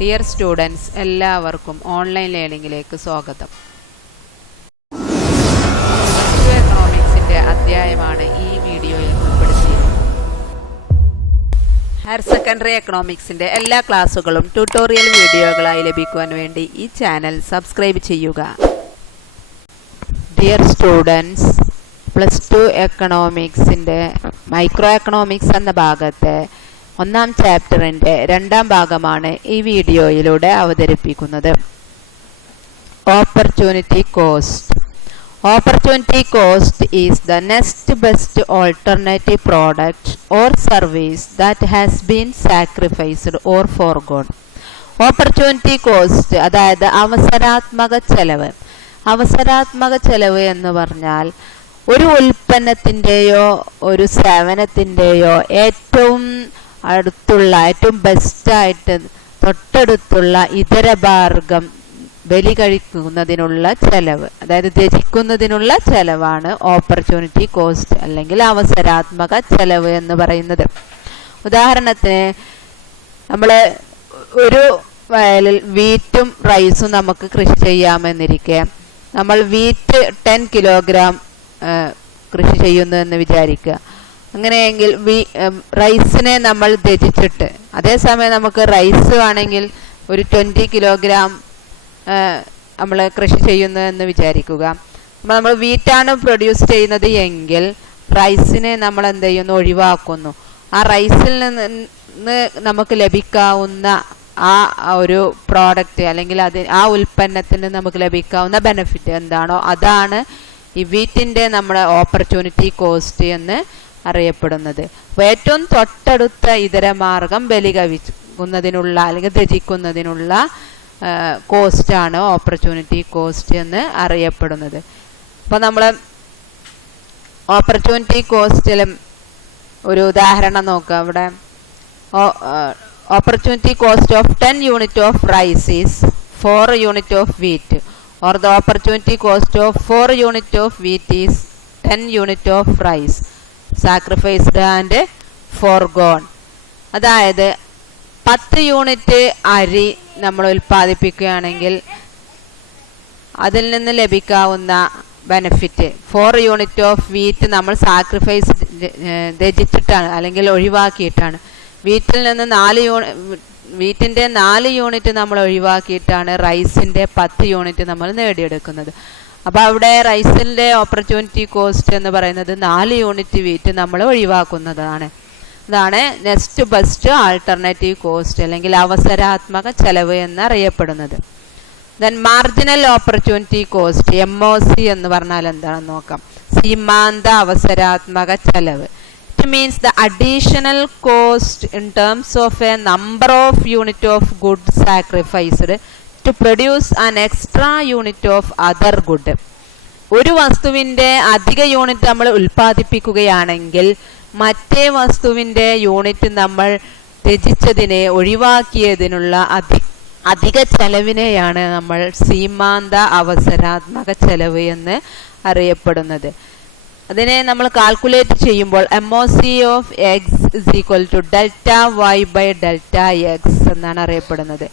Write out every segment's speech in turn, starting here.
Dear students, എല്ലാവർക്കും online ലേണിംഗിലേക്ക് സ്വാഗതം. എക്കണോമിക്സിൻ്റെ അധ്യായമാണ് ഈ വീഡിയോയിൽ ഉൾപ്പെടുത്തിയത്. ഹയർ സെക്കൻഡറി എക്കണോമിക്സിൻ്റെ എല്ലാ ക്ലാസ്സുകളും ട്യൂട്ടോറിയൽ വീഡിയോകളായി ലഭിക്കുവാൻ വേണ്ടി ഈ ചാനൽ സബ്സ്ക്രൈബ് ചെയ്യുക. ഡിയർ സ്റ്റുഡൻസ്, +2 എക്കണോമിക്സിൻ്റെ മൈക്രോ എക്കണോമിക്സ് എന്ന ഭാഗത്തെ ഒന്നാം ചാപ്റ്ററിൻ്റെ രണ്ടാം ഭാഗമാണ് ഈ വീഡിയോയിലൂടെ അവതരിപ്പിക്കുന്നത്. Opportunity cost. Opportunity cost is the next best alternative product or service that has been sacrificed or foregone. Opportunity cost അതായത് അവസരാത്മക ചെലവ്. അവസരാത്മക ചെലവ് എന്ന് പറഞ്ഞാൽ ഒരു ഉൽപ്പന്നത്തിൻ്റെയോ ഒരു സേവനത്തിൻ്റെയോ ഏറ്റവും ബെസ്റ്റായിട്ട് തൊട്ടടുത്തുള്ള ഇതര മാർഗം ബലി കഴിക്കുന്നതിനുള്ള ചെലവ്, അതായത് ത്യജിക്കുന്നതിനുള്ള ചെലവാണ് ഓപ്പർച്യൂണിറ്റി കോസ്റ്റ് അല്ലെങ്കിൽ അവസരാത്മക ചെലവ് എന്ന് പറയുന്നത്. ഉദാഹരണത്തിന് നമ്മൾ ഒരു വയലിൽ വീറ്റും റൈസും നമുക്ക് കൃഷി ചെയ്യാമെന്നിരിക്കെ നമ്മൾ വീറ്റ് 10 കിലോഗ്രാം കൃഷി ചെയ്യുന്നു എന്ന് വിചാരിക്കുക. അങ്ങനെയെങ്കിൽ റൈസിനെ നമ്മൾ ത്യജിച്ചിട്ട് അതേസമയം നമുക്ക് റൈസ് ആണെങ്കിൽ ഒരു 20 കിലോഗ്രാം നമ്മൾ കൃഷി ചെയ്യുന്നു എന്ന് വിചാരിക്കുക. നമ്മൾ വീറ്റാണ് പ്രൊഡ്യൂസ് ചെയ്യുന്നത് എങ്കിൽ റൈസിനെ നമ്മൾ എന്ത് ചെയ്യുന്നു, ഒഴിവാക്കുന്നു. ആ റൈസിൽ നിന്ന് നമുക്ക് ലഭിക്കാവുന്ന ആ ഒരു പ്രോഡക്റ്റ് അല്ലെങ്കിൽ ആ ഉൽപ്പന്നത്തിന് നമുക്ക് ലഭിക്കാവുന്ന ബെനിഫിറ്റ് എന്താണോ അതാണ് ഈ വീറ്റിൻ്റെ നമ്മുടെ ഓപ്പർച്യൂണിറ്റി കോസ്റ്റ് എന്ന് അറിയപ്പെടുന്നത്. അപ്പോൾ ഏറ്റവും തൊട്ടടുത്ത ഇതര മാർഗം ബലി കഴിക്കുന്നതിനുള്ള അല്ലെങ്കിൽ ത്യജിക്കുന്നതിനുള്ള കോസ്റ്റാണ് ഓപ്പർച്യൂണിറ്റി കോസ്റ്റ് എന്ന് അറിയപ്പെടുന്നത്. അപ്പോൾ നമ്മൾ ഓപ്പർച്യൂണിറ്റി കോസ്റ്റിലും ഒരു ഉദാഹരണം നോക്കുക. ഇവിടെ opportunity cost of 10 unit of rice is 4 unit of wheat, or the opportunity cost of 4 unit of wheat is 10 unit of rice, sacrificed and foregone. അതായത് 10 യൂണിറ്റ് അരി നമ്മൾ ഉൽപ്പാദിപ്പിക്കുകയാണെങ്കിൽ അതിൽ നിന്ന് ലഭിക്കാവുന്ന ബെനിഫിറ്റ് 4 യൂണിറ്റ് ഓഫ് വീറ്റ് നമ്മൾ സാക്രിഫൈസ് ത്യജിച്ചിട്ടാണ് അല്ലെങ്കിൽ ഒഴിവാക്കിയിട്ടാണ്. വീറ്റിൻ്റെ 4 unit നമ്മൾ ഒഴിവാക്കിയിട്ടാണ് റൈസിൻ്റെ 10 യൂണിറ്റ് നമ്മൾ നേടിയെടുക്കുന്നത്. അപ്പോൾ അവിടെ റൈസിൻ്റെ ഓപ്പർച്യൂണിറ്റി കോസ്റ്റ് എന്ന് പറയുന്നത് 4 യൂണിറ്റ് വീറ്റ് നമ്മൾ ഒഴിവാക്കുന്നതാണ്. ഇതാണ് നെക്സ്റ്റ് ബെസ്റ്റ് ആൾട്ടർനേറ്റീവ് കോസ്റ്റ് അല്ലെങ്കിൽ അവസരാത്മക ചെലവ് എന്നറിയപ്പെടുന്നത്. Then marginal opportunity cost, MOC എന്ന് പറഞ്ഞാൽ എന്താണെന്ന് നോക്കാം. സീമാന്ത അവസരാത്മക ചെലവ്. It means the additional cost in terms of a number of unit of good sacrificed to produce an extra unit of other good. ഒരു വസ്തുവിൻ്റെ അധിക യൂണിറ്റ് നമ്മൾ ഉൽപ്പാദിപ്പിക്കുകയാണെങ്കിൽ മറ്റേ വസ്തുവിൻ്റെ യൂണിറ്റ് നമ്മൾ ത്യജിച്ചതിനെ ഒഴിവാക്കിയതിനുള്ള അധിക ചെലവിനെയാണ് നമ്മൾ സീമാന്ത അവസരാത്മക ചെലവ് എന്ന് അറിയപ്പെടുന്നത്. അതിനെ നമ്മൾ കാൽക്കുലേറ്റ് ചെയ്യുമ്പോൾ MOC of X is equal to ΔY/ΔX എന്നാണ് അറിയപ്പെടുന്നത്.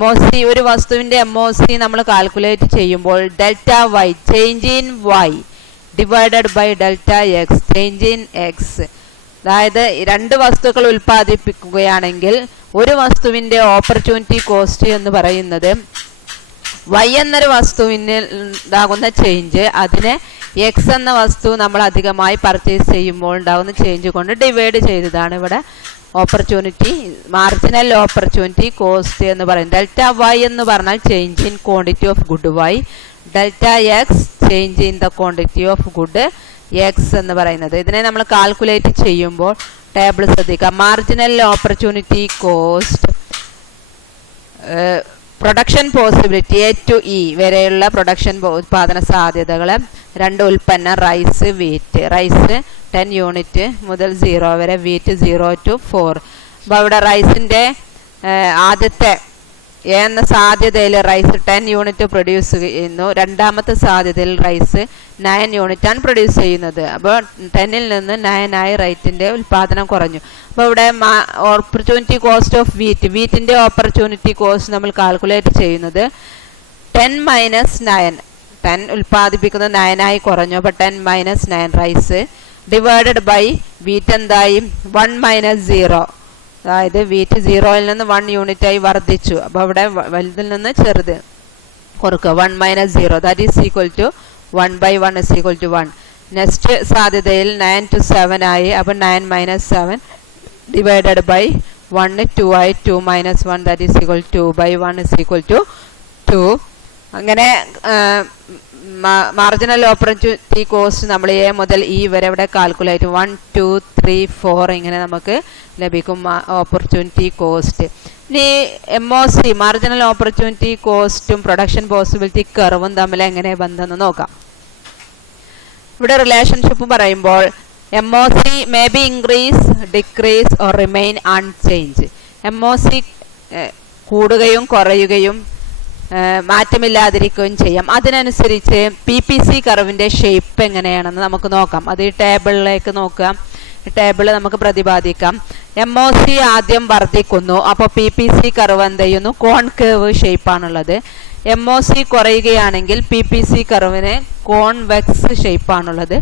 MOC ഒരു വസ്തുവിൻ്റെ MOC നമ്മൾ കാൽക്കുലേറ്റ് ചെയ്യുമ്പോൾ ΔY change in Y divided by ΔX change in X. അതായത് 2 വസ്തുക്കൾ ഉൽപ്പാദിപ്പിക്കുകയാണെങ്കിൽ ഒരു വസ്തുവിൻ്റെ ഓപ്പർച്യൂണിറ്റി കോസ്റ്റ് എന്ന് പറയുന്നത് Y എന്നൊരു വസ്തുവിന് ഉണ്ടാകുന്ന ചേഞ്ച് അതിനെ X എന്ന വസ്തു നമ്മൾ അധികമായി പർച്ചേസ് ചെയ്യുമ്പോൾ ഉണ്ടാകുന്ന ചേഞ്ച് കൊണ്ട് ഡിവൈഡ് ചെയ്തതാണ് ഇവിടെ മാർജിനൽ ഓപ്പർച്യൂണിറ്റി കോസ്റ്റ് എന്ന് പറയുന്നത്. ΔY എന്ന് പറഞ്ഞാൽ change in quantity of good Y, ΔX change in the quantity of good X എന്ന് പറയുന്നത്. ഇതിനെ നമ്മൾ കാൽക്കുലേറ്റ് ചെയ്യുമ്പോൾ ടേബിൾ ശ്രദ്ധിക്കുക. Marginal opportunity cost, production possibility A to E വരെയുള്ള പ്രൊഡക്ഷൻ ഉത്പാദന സാധ്യതകൾ, 2 ഉൽപ്പന്നം റൈസ് വീറ്റ്. റൈസ് 10 യൂണിറ്റ് മുതൽ 0 വരെ, വീറ്റ് 0 to 4. അപ്പോൾ അവിടെ റൈസിൻ്റെ ആദ്യത്തെ എന്ന സാധ്യതയിൽ റൈസ് 10 യൂണിറ്റ് പ്രൊഡ്യൂസ് ചെയ്യുന്നു. രണ്ടാമത്തെ സാധ്യതയിൽ റൈസ് 9 യൂണിറ്റാണ് പ്രൊഡ്യൂസ് ചെയ്യുന്നത്. അപ്പോൾ 10-ൽ നിന്ന് 9 ആയി റൈറ്റിൻ്റെ ഉൽപ്പാദനം കുറഞ്ഞു. അപ്പോൾ ഇവിടെ ഓപ്പർച്യൂണിറ്റി കോസ്റ്റ് ഓഫ് വീറ്റിൻ്റെ ഓപ്പർച്യൂണിറ്റി കോസ്റ്റ് നമ്മൾ കാൽക്കുലേറ്റ് ചെയ്യുന്നത് 10 മൈനസ് 9. 10 ഉൽപ്പാദിപ്പിക്കുന്നത് 9 ആയി കുറഞ്ഞു. അപ്പോൾ 10 minus 9 rice divided by wheat എന്തായി 1 മൈനസ് 0. അതായത് വീറ്റ് 0-ൽ നിന്ന് 1 യൂണിറ്റായി വർദ്ധിച്ചു. അപ്പോൾ അവിടെ വലുതിൽ നിന്ന് ചെറുത് കുറക്കുക. 1 minus 0 that is equal to 1 by 1 is equal to 1. Next സാധ്യതയിൽ 9 to 7 ആയി. അപ്പോൾ 9 മൈനസ് 7 ഡിവൈഡഡ് ബൈ 1 2 ആയി. 2 minus 1 that is equal 2 by 1 is equal to 2. അങ്ങനെ മാർജിനൽ ഓപ്പർച്യൂണിറ്റി കോസ്റ്റ് നമ്മൾ എ മുതൽ ഇ വരെ ഇവിടെ കാൽക്കുലേറ്റ് 1 2 3 4 ഇങ്ങനെ നമുക്ക് ലഭിക്കും ഓപ്പർച്യൂണിറ്റി കോസ്റ്റ്. ഇനി MOC മാർജിനൽ ഓപ്പർച്യൂണിറ്റി കോസ്റ്റും പ്രൊഡക്ഷൻ പോസിബിലിറ്റി കർവും തമ്മിൽ എങ്ങനെ ബന്ധമെന്ന് നോക്കാം. ഇവിടെ റിലേഷൻഷിപ്പ് പറയുമ്പോൾ MOC may be increase decrease or remain unchanged. MOC കൂടുകയും കുറയുകയും മാറ്റമില്ലാതിരിക്കുകയും ചെയ്യാം. അതിനനുസരിച്ച് PPC കർവിൻ്റെ ഷേപ്പ് എങ്ങനെയാണെന്ന് നമുക്ക് നോക്കാം. അത് ഈ ടേബിളിലേക്ക് നോക്കാം. ടേബിൾ നമുക്ക് പ്രതിപാദിക്കാം. MOC ആദ്യം വർദ്ധിക്കുന്നു. അപ്പോൾ PPC കർവ് എന്ത് ചെയ്യുന്നു? കോൺകേവ് ഷേപ്പാണുള്ളത്. MOC കുറയുകയാണെങ്കിൽ PPC കർവിന് കോൺവെക്സ് ഷേപ്പാണുള്ളത്.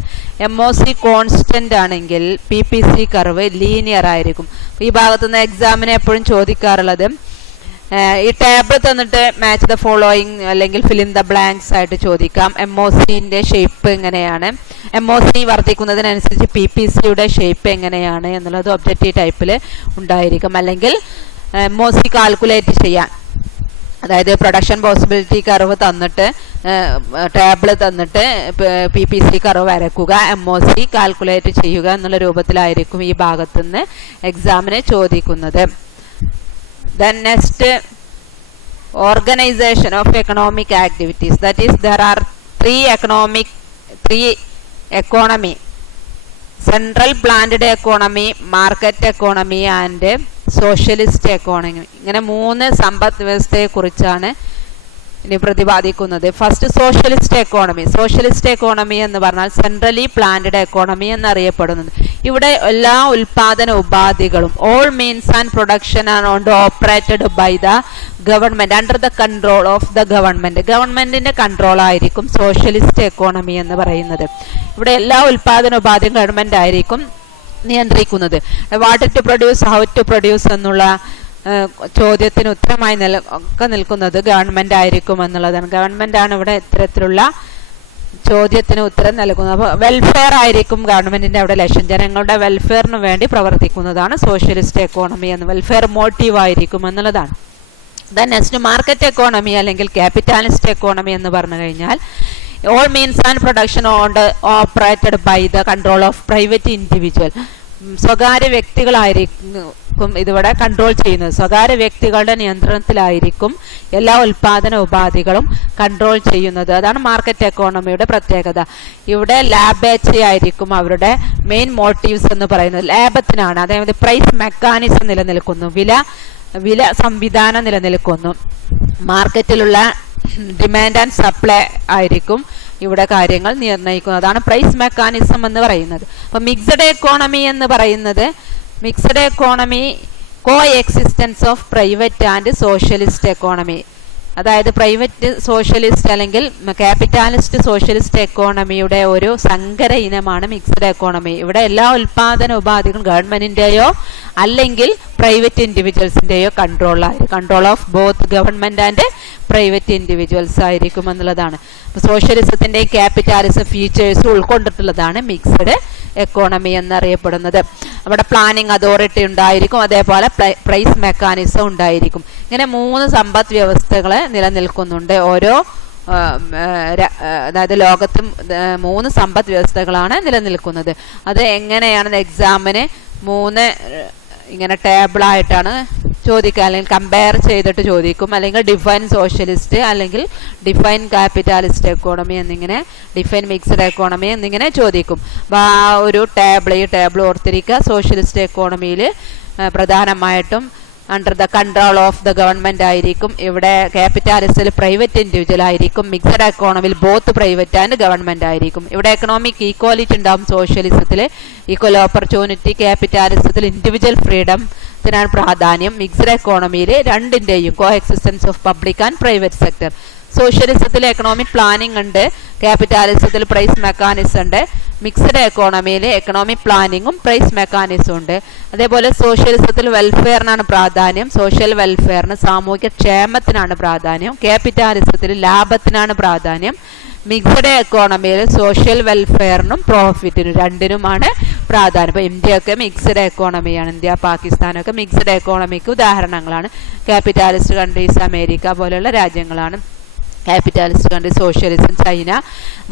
MOC കോൺസ്റ്റന്റ് ആണെങ്കിൽ PPC കർവ് ലീനിയർ ആയിരിക്കും. ഈ ഭാഗത്തുനിന്ന് എക്സാമിന് എപ്പോഴും ചോദിക്കാറുള്ളത് ഈ ടേബിൾ തന്നിട്ട് മാച്ച് ദ ഫോളോയിങ് അല്ലെങ്കിൽ ഫിൽ ഇൻ ദ ബ്ലാങ്ക്സ് ആയിട്ട് ചോദിക്കാം. MOCൻ്റെ ഷേപ്പ് എങ്ങനെയാണ്, MOC വർദ്ധിക്കുന്നതിനനുസരിച്ച് PPCയുടെ ഷേപ്പ് എങ്ങനെയാണ് എന്നുള്ളത് ഒബ്ജക്റ്റീവ് ടൈപ്പിൽ ഉണ്ടായിരിക്കും. അല്ലെങ്കിൽ MOC കാൽക്കുലേറ്റ് ചെയ്യാൻ, അതായത് പ്രൊഡക്ഷൻ പോസിബിലിറ്റി കർവ് തന്നിട്ട് ടേബിൾ തന്നിട്ട് PPC കർവ് വരക്കുക, MOC കാൽക്കുലേറ്റ് ചെയ്യുക എന്നുള്ള രൂപത്തിലായിരിക്കും ഈ ഭാഗത്തുനിന്ന് എക്സാമിന് ചോദിക്കുന്നത്. Then next, organization of economic activities. That is, there are three economy: central planned economy, market economy and socialist economy. ഇങ്ങനെ 3 സമ്പദ് വ്യവസ്ഥയെ കുറിച്ചാണ് ഇനി പ്രതിപാദിക്കുന്നത്. First socialist economy. Socialist economy എന്ന് പറഞ്ഞാൽ സെൻട്രലി പ്ലാൻഡ് എക്കോണമി എന്നറിയപ്പെടുന്നത്. ഇവിടെ എല്ലാ ഉൽപാദന ഉപാധികളും all means and production are operated by the government under the control of the government. ഗവൺമെന്റിന്റെ കൺട്രോൾ ആയിരിക്കും സോഷ്യലിസ്റ്റ് എക്കോണമി എന്ന് പറയുന്നത്. ഇവിടെ എല്ലാ ഉൽപാദന ഉപാധിയും ഗവൺമെന്റ് ആയിരിക്കും നിയന്ത്രിക്കുന്നത്. What to produce, how to produce എന്നുള്ള ചോദ്യത്തിന് ഉത്തരമായി ഒക്കെ നിൽക്കുന്നത് ഗവൺമെന്റ് ആയിരിക്കും എന്നുള്ളതാണ്. ഗവൺമെന്റ് ആണ് ഇവിടെ ഇത്തരത്തിലുള്ള ചോദ്യത്തിന് ഉത്തരം നൽകുന്നത്. അപ്പോൾ വെൽഫെയർ ആയിരിക്കും ഗവൺമെന്റിന്റെ അവിടെ ലക്ഷ്യം. ജനങ്ങളുടെ വെൽഫെയറിന് വേണ്ടി പ്രവർത്തിക്കുന്നതാണ് സോഷ്യലിസ്റ്റ് എക്കോണമി എന്ന്. വെൽഫെയർ മോട്ടീവ് ആയിരിക്കും എന്നുള്ളതാണ്. ദെൻ നെക്സ്റ്റ് മാർക്കറ്റ് എക്കോണമി അല്ലെങ്കിൽ ക്യാപിറ്റാലിസ്റ്റ് എക്കോണമി എന്ന് പറഞ്ഞു കഴിഞ്ഞാൽ all means and production operated by the control of private individual. സ്വകാര്യ വ്യക്തികളായിരിക്കും ഇതിവിടെ കൺട്രോൾ ചെയ്യുന്നത്. സ്വകാര്യ വ്യക്തികളുടെ നിയന്ത്രണത്തിലായിരിക്കും എല്ലാ ഉൽപാദന ഉപാധികളും കൺട്രോൾ ചെയ്യുന്നത്. അതാണ് മാർക്കറ്റ് എക്കോണമിയുടെ പ്രത്യേകത. ഇവിടെ ലാഭേച്ഛയായിരിക്കും അവരുടെ മെയിൻ മോട്ടീവ്സ് എന്ന് പറയുന്നത്. ലാഭത്തിനാണ്. അതായത് പ്രൈസ് മെക്കാനിസം നിലനിൽക്കുന്നു, വില സംവിധാനം നിലനിൽക്കുന്നു. മാർക്കറ്റിലുള്ള ഡിമാൻഡ് ആൻഡ് സപ്ലൈ ആയിരിക്കും ഇവിടെ കാര്യങ്ങൾ നിർണ്ണയിക്കുന്നതാണ് പ്രൈസ് മെക്കാനിസം എന്ന് പറയുന്നത്. അപ്പോൾ മിക്സഡ് എക്കോണമി എന്ന് പറയുന്നത് mixed economy co existence of private and socialist economy. അതായത് പ്രൈവറ്റ് സോഷ്യലിസ്റ്റ് അല്ലെങ്കിൽ ക്യാപിറ്റാലിസ്റ്റ് സോഷ്യലിസ്റ്റ് എക്കോണമിയുടെ ഒരു സങ്കര ഇനമാണ് മിക്സഡ് എക്കോണമി. ഇവിടെ എല്ലാ ഉൽപാദന ഉപാധികളും ഗവൺമെന്റിന്റെയോ അല്ലെങ്കിൽ പ്രൈവറ്റ് ഇൻഡിവിജ്വൽസിന്റെയോ control of both government and private individuals ആയിരിക്കും എന്നുള്ളതാണ്. സോഷ്യലിസത്തിന്റെയും ക്യാപിറ്റാലിസം ഫീച്ചേഴ്സ് ഉൾക്കൊണ്ടിട്ടുള്ളതാണ് മിക്സഡ് എക്കോണമി എന്നറിയപ്പെടുന്നത്. അവിടെ പ്ലാനിംഗ് അതോറിറ്റി ഉണ്ടായിരിക്കും, അതേപോലെ പ്രൈസ് മെക്കാനിസം ഉണ്ടായിരിക്കും. ഇങ്ങനെ 3 സമ്പദ് വ്യവസ്ഥകൾ നിലനിൽക്കുന്നുണ്ട്. ഓരോ അതായത് ലോകത്തും 3 സമ്പദ് വ്യവസ്ഥകളാണ് നിലനിൽക്കുന്നത്. അത് എങ്ങനെയാണെന്ന് എക്സാമിന് 3 ഇങ്ങനെ ടേബിളായിട്ടാണ് ചോദിക്കുക, അല്ലെങ്കിൽ കമ്പയർ ചെയ്തിട്ട് ചോദിക്കും. അല്ലെങ്കിൽ ഡിഫൈൻ സോഷ്യലിസ്റ്റ്, അല്ലെങ്കിൽ ഡിഫൈൻ ക്യാപിറ്റാലിസ്റ്റ് എക്കോണമി എന്നിങ്ങനെ, ഡിഫൈൻ മിക്സഡ് എക്കോണമി എന്നിങ്ങനെ ചോദിക്കും. അപ്പോൾ ആ ഒരു ഈ ടേബിൾ ഓർത്തിരിക്കുക. സോഷ്യലിസ്റ്റ് എക്കോണമിയിൽ പ്രധാനമായിട്ടും under the control of the government ആയിരിക്കും. ഇവിടെ ക്യാപിറ്റാലിസത്തിൽ പ്രൈവറ്റ് ഇൻഡിവിജ്വൽ ആയിരിക്കും. മിക്സഡ് എക്കോണമിയിൽ ബോത്ത് പ്രൈവറ്റ് ആൻഡ് ഗവൺമെന്റ് ആയിരിക്കും. ഇവിടെ എക്കണോമിക് ഈക്വാലിറ്റി ഉണ്ടാവും. സോഷ്യലിസത്തിൽ ഈക്വൽ ഓപ്പർച്യൂണിറ്റി, ക്യാപിറ്റാലിസത്തിൽ ഇൻഡിവിജ്വൽ ഫ്രീഡത്തിനാണ് പ്രാധാന്യം. മിക്സഡ് എക്കോണമിയിൽ രണ്ടിന്റെയും coexistence of public and private sector. സോഷ്യലിസത്തിൽ എക്കണോമിക് പ്ലാനിംഗ് ഉണ്ട്, ക്യാപിറ്റാലിസത്തിൽ പ്രൈസ് മെക്കാനിസം ഉണ്ട്. മിക്സഡ് എക്കോണമിയിൽ എക്കണോമിക് പ്ലാനിങ്ങും പ്രൈസ് മെക്കാനിസം ഉണ്ട്. അതേപോലെ സോഷ്യലിസത്തിൽ വെൽഫെയറിനാണ് പ്രാധാന്യം, സോഷ്യൽ വെൽഫെയറിന് സാമൂഹിക ക്ഷേമത്തിനാണ് പ്രാധാന്യം. ക്യാപിറ്റാലിസത്തിൽ ലാഭത്തിനാണ് പ്രാധാന്യം. മിക്സഡ് എക്കോണമിയിൽ സോഷ്യൽ വെൽഫെയറിനും പ്രോഫിറ്റിനും രണ്ടിനുമാണ് പ്രാധാന്യം. ഇപ്പോൾ ഇന്ത്യയൊക്കെ മിക്സഡ് എക്കോണമിയാണ്. ഇന്ത്യ പാകിസ്ഥാനൊക്കെ മിക്സഡ് എക്കോണമിക്ക് ഉദാഹരണങ്ങളാണ്. ക്യാപിറ്റാലിസ്റ്റ് കൺട്രീസ് അമേരിക്ക പോലെയുള്ള രാജ്യങ്ങളാണ്. ക്യാപിറ്റാലിസ്റ്റ് കൺട്രി, സോഷ്യലിസം, ചൈന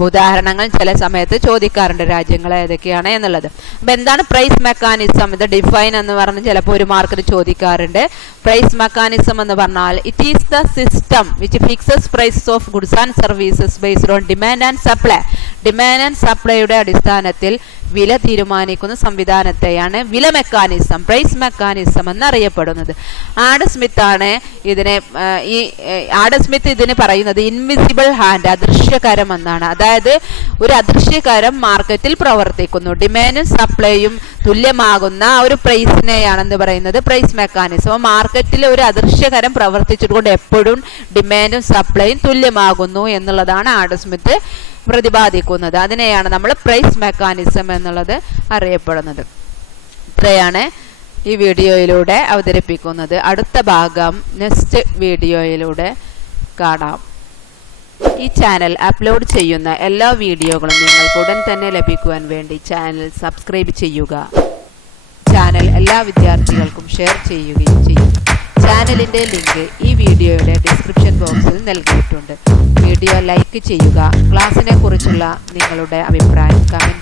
ഉദാഹരണങ്ങൾ ചില സമയത്ത് ചോദിക്കാറുണ്ട് രാജ്യങ്ങൾ ഏതൊക്കെയാണ് എന്നുള്ളത്. അപ്പം എന്താണ് പ്രൈസ് മെക്കാനിസം? ഇത് ഡിഫൈൻ എന്ന് പറഞ്ഞ് ചിലപ്പോൾ ഒരു മാർക്കിന് ചോദിക്കാറുണ്ട്. പ്രൈസ് മെക്കാനിസം എന്ന് പറഞ്ഞാൽ it is the system which fixes prices of goods and services based on demand and supply. Demand and സപ്ലൈയുടെ അടിസ്ഥാനത്തിൽ വില തീരുമാനിക്കുന്ന സംവിധാനത്തെയാണ് വില മെക്കാനിസം, പ്രൈസ് മെക്കാനിസം എന്നറിയപ്പെടുന്നത്. ആഡം സ്മിത്ത് ആണ് ആഡം സ്മിത്ത് ഇതിന് പറയുന്നത് ഇൻവിസിബിൾ ഹാൻഡ്, അദൃശ്യകരം എന്നാണ്. അതായത് ഒരു അദൃശ്യകരം മാർക്കറ്റിൽ പ്രവർത്തിക്കുന്നു. ഡിമാൻഡും സപ്ലൈയും തുല്യമാകുന്ന ഒരു പ്രൈസിനെയാണെന്ന് പറയുന്നത് പ്രൈസ് മെക്കാനിസം. മാർക്കറ്റിൽ ഒരു അദൃശ്യകരം പ്രവർത്തിച്ചുകൊണ്ട് എപ്പോഴും ഡിമാൻഡും സപ്ലൈയും തുല്യമാകുന്നു എന്നുള്ളതാണ് ആഡം സ്മിത്ത് പ്രതിപാദിക്കുന്നത്. അതിനെയാണ് നമ്മൾ പ്രൈസ് മെക്കാനിസം എന്നുള്ളത് അറിയപ്പെടുന്നത്. ഇത്രയാണ് ഈ വീഡിയോയിലൂടെ അവതരിപ്പിക്കുന്നത്. അടുത്ത ഭാഗം നെക്സ്റ്റ് വീഡിയോയിലൂടെ കാണാം. ഈ ചാനൽ അപ്ലോഡ് ചെയ്യുന്ന എല്ലാ വീഡിയോകളും നിങ്ങൾക്ക് ഉടൻ തന്നെ ലഭിക്കുവാൻ വേണ്ടി ചാനൽ സബ്സ്ക്രൈബ് ചെയ്യുക. ചാനൽ എല്ലാ വിദ്യാർത്ഥികൾക്കും ഷെയർ ചെയ്യുകയും ചെയ്യും. ചാനലിൻ്റെ ലിങ്ക് ഈ വീഡിയോയുടെ ഡിസ്ക്രിപ്ഷൻ ബോക്സിൽ നൽകിയിട്ടുണ്ട്. വീഡിയോ ലൈക്ക് ചെയ്യുക. ക്ലാസ്സിനെ കുറിച്ചുള്ള നിങ്ങളുടെ അഭിപ്രായം കമൻറ്റ്